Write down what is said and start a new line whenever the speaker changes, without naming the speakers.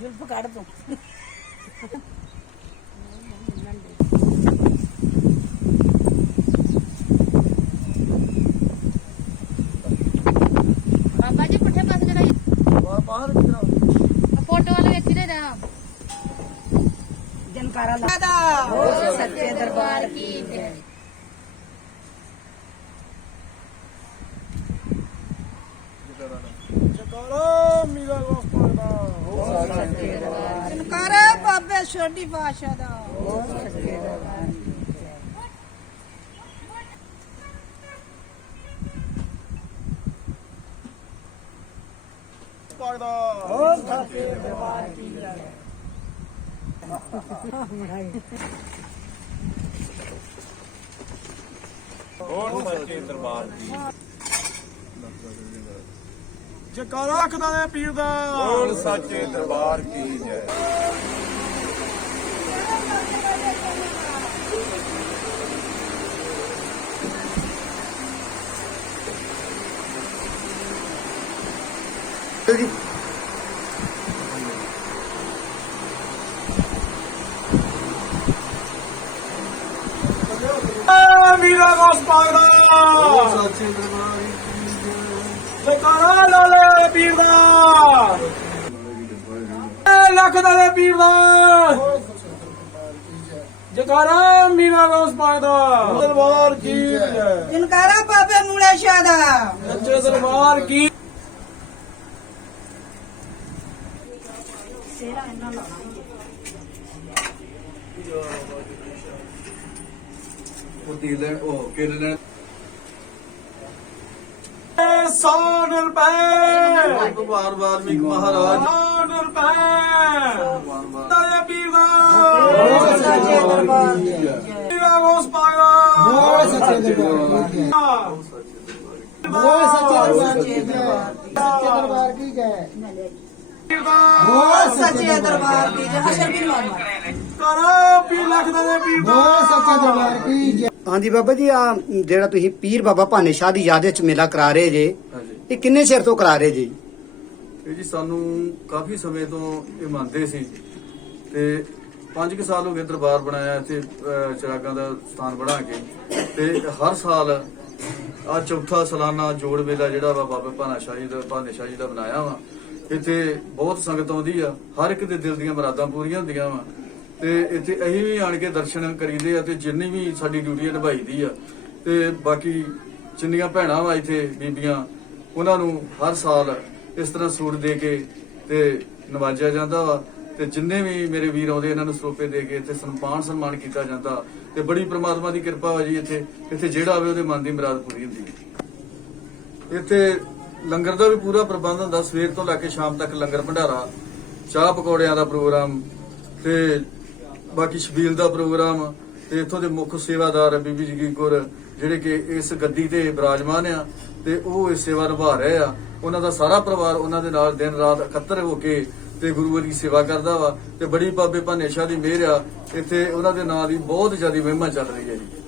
ਜੁਲਫ ਕੱਢ ਤੂੰ।
ਕੀ ਜੈ
ਜਕਾਰਾ ਮੀਰਾ ਗੋਸਪਾਲ ਦਾ।
ਜਨਕਾਰਾ ਬਾਬੇ ਛੋਟੀ ਬਾਦਸ਼ਾਹ ਦਾ।
ਪਾਕ ਦਾ।
ਹੋ ਸੱਚੇ ਦਰਬਾਰ ਕੀ ਜੈ
ਹੋਰ ਸੱਚੇ ਦਰਬਾਰ ਦੀ
ਜਕਾਰਾ ਰੱਖਦਾ ਨੇ ਪੀਰ ਦਾ
ਹੋਰ ਸੱਚੇ ਦਰਬਾਰ ਕੀ ਜੈ।
ਏ ਮੀਰਾ ਗੋਸਪਾਲ ਦਾ
ਸੱਚੇ ਦਰਬਾਰ
ਜਕਾਰਾ ਲਾਲੇ ਪੀਰ ਦਾ ਲੱਖ ਦਾ ਪੀਰ ਦਾ ਜਕਾਰਾ ਮੀਰਾ ਗੋਸਪਾਲ ਦਾ। ਦਰਬਾਰ ਕੀ
ਜਨਕਾਰਾ ਬਾਬੇ ਮੂਲੇ ਸ਼ਾਹ ਦਾ।
ਸੱਚੇ ਦਰਬਾਰ ਕੀ
ਉਹ ਤੀਲੇ ਉਹ ਕਿਰਨ
ਸੌ ਰੁਪਏ
ਵਾਰ ਵਾਰ ਵੀ ਮਹਾਰਾਜ
ਸੌ ਰੁਪਏ
ਵਾਰ ਵਾਰ
ਤਾਇਆ ਪੀਰ ਦਾ
ਹੋ ਸੱਚੇ ਦਰਬਾਰ ਕੀ ਜੈ
ਪੀਰਾ ਉਸ ਪਾਗਾ
ਬੋਲ ਸੱਚੇ ਦਰਬਾਰ ਕੀ ਜੈ
ਹਾਂਜੀ ਬਾਬਾ ਜੀ ਆ ਜਿਹੜਾ ਤੁਸੀਂ ਪੀਰ ਬਾਬਾ ਭਾਨੇ ਸ਼ਾਹ ਦੀ ਯਾਦ ਵਿੱਚ ਮੇਲਾ ਕਰਾ ਰਹੇ ਜੇ
ਹਾਂਜੀ।
ਇਹ ਕਿੰਨੇ ਚਿਰ ਤੋਂ ਕਰਾ ਰਹੇ ਜੀ?
ਇਹ ਜੀ ਸਾਨੂੰ ਕਾਫੀ ਸਮੇਂ ਤੋਂ ਇਹ ਮੰਨਦੇ ਸੀ ਤੇ 5 ਕੁ ਸਾਲ ਹੋ ਗਏ ਦਰਬਾਰ ਬਣਾਇਆ ਇੱਥੇ ਚਿਰਾਗਾਂ ਦਾ ਸਥਾਨ ਬਣਾ ਕੇ। ਤੇ ਹਰ ਸਾਲ ਆ ਚੌਥਾ ਸਾਲਾਨਾ ਜੋੜ ਮੇਲਾ ਜਿਹੜਾ ਵਾ ਬਾਬਾ ਭਾਨਾ ਸ਼ਾਹ ਜੀ ਦਾ ਭਾਨੇ ਸ਼ਾਹ ਜੀ ਦਾ ਬਣਾਇਆ ਵਾ। ਇੱਥੇ ਬਹੁਤ ਸੰਗਤ ਆਉਂਦੀ ਆ ਹਰ ਇੱਕ ਦੇ ਦਿਲ ਦੀਆਂ ਮੁਰਾਦਾਂ ਪੂਰੀਆਂ ਹੁੰਦੀਆਂ ਵਾ। ਤੇ ਇੱਥੇ ਅਸੀਂ ਵੀ ਆਣ ਕੇ ਦਰਸ਼ਨ ਕਰੀਦੇ ਆ ਤੇ ਜਿੰਨੀ ਵੀ ਸਾਡੀ ਡਿਊਟੀ ਨਿਭਾਈਦੀ ਆ, ਤੇ ਬਾਕੀ ਜਿੰਨੀਆਂ ਭੈਣਾਂ ਵਾ ਇੱਥੇ ਬੀਬੀਆਂ, ਉਹਨਾਂ ਨੂੰ ਹਰ ਸਾਲ ਇਸ ਤਰ੍ਹਾਂ ਸੂਟ ਦੇ ਕੇ ਤੇ ਨਵਾਜਿਆ ਜਾਂਦਾ ਵਾ, ਤੇ ਜਿੰਨੇ ਵੀ ਮੇਰੇ ਵੀਰ ਆਉਂਦੇ ਇਹਨਾਂ ਨੂੰ ਸਰੋਪੇ ਦੇ ਕੇ ਇੱਥੇ ਸਨਮਾਨ ਸਨਮਾਨ ਕੀਤਾ ਜਾਂਦਾ, ਤੇ ਬੜੀ ਪ੍ਰਮਾਤਮਾ ਦੀ ਕਿਰਪਾ ਵਾ ਜੀ ਇੱਥੇ ਇੱਥੇ ਜਿਹੜਾ ਆਵੇ ਉਹਦੇ ਮਨ ਦੀ ਮੁਰਾਦ ਪੂਰੀ ਹੁੰਦੀ ਹੈ। ਇੱਥੇ ਲੰਗਰ ਦਾ ਵੀ ਪੂਰਾ ਪ੍ਰਬੰਧ ਹੁੰਦਾ, ਸਵੇਰ ਤੋਂ ਲੈ ਕੇ ਸ਼ਾਮ ਤੱਕ ਲੰਗਰ ਭੰਡਾਰਾ, ਚਾਹ ਪਕੌੜਿਆਂ ਦਾ ਪ੍ਰੋਗਰਾਮ, ਤੇ ਬਾਕੀ ਸ਼ਬੀਲ ਦਾ ਪ੍ਰੋਗਰਾਮ ਤੇ ਇੱਥੋਂ ਦੇ ਮੁੱਖ ਸੇਵਾਦਾਰ ਬੀਬੀ ਜਗੀ ਕੌਰ, ਜਿਹੜੇ ਕਿ ਇਸ ਗੱਦੀ ਤੇ ਬਿਰਾਜਮਾਨ ਆ ਤੇ ਉਹ ਇਸ ਸੇਵਾ ਨਿਭਾ ਰਹੇ ਆ। ਉਹਨਾਂ ਦਾ ਸਾਰਾ ਪਰਿਵਾਰ ਉਹਨਾਂ ਦੇ ਨਾਲ ਦਿਨ ਰਾਤ ਇਕੱਤਰ ਹੋ ਕੇ ਤੇ ਗੁਰੂ ਦੀ ਸੇਵਾ ਕਰਦਾ ਵਾ ਤੇ ਬੜੀ ਬਾਬੇ ਭਾਨੇ ਸ਼ਾਹ ਦੀ ਮਿਹਰ ਆ। ਇੱਥੇ ਉਹਨਾਂ ਦੇ ਨਾਲ ਦੀ ਬਹੁਤ ਜ਼ਿਆਦਾ ਮਹਿਮਾ ਚੱਲ ਰਹੀ ਹੈ ਜੀ।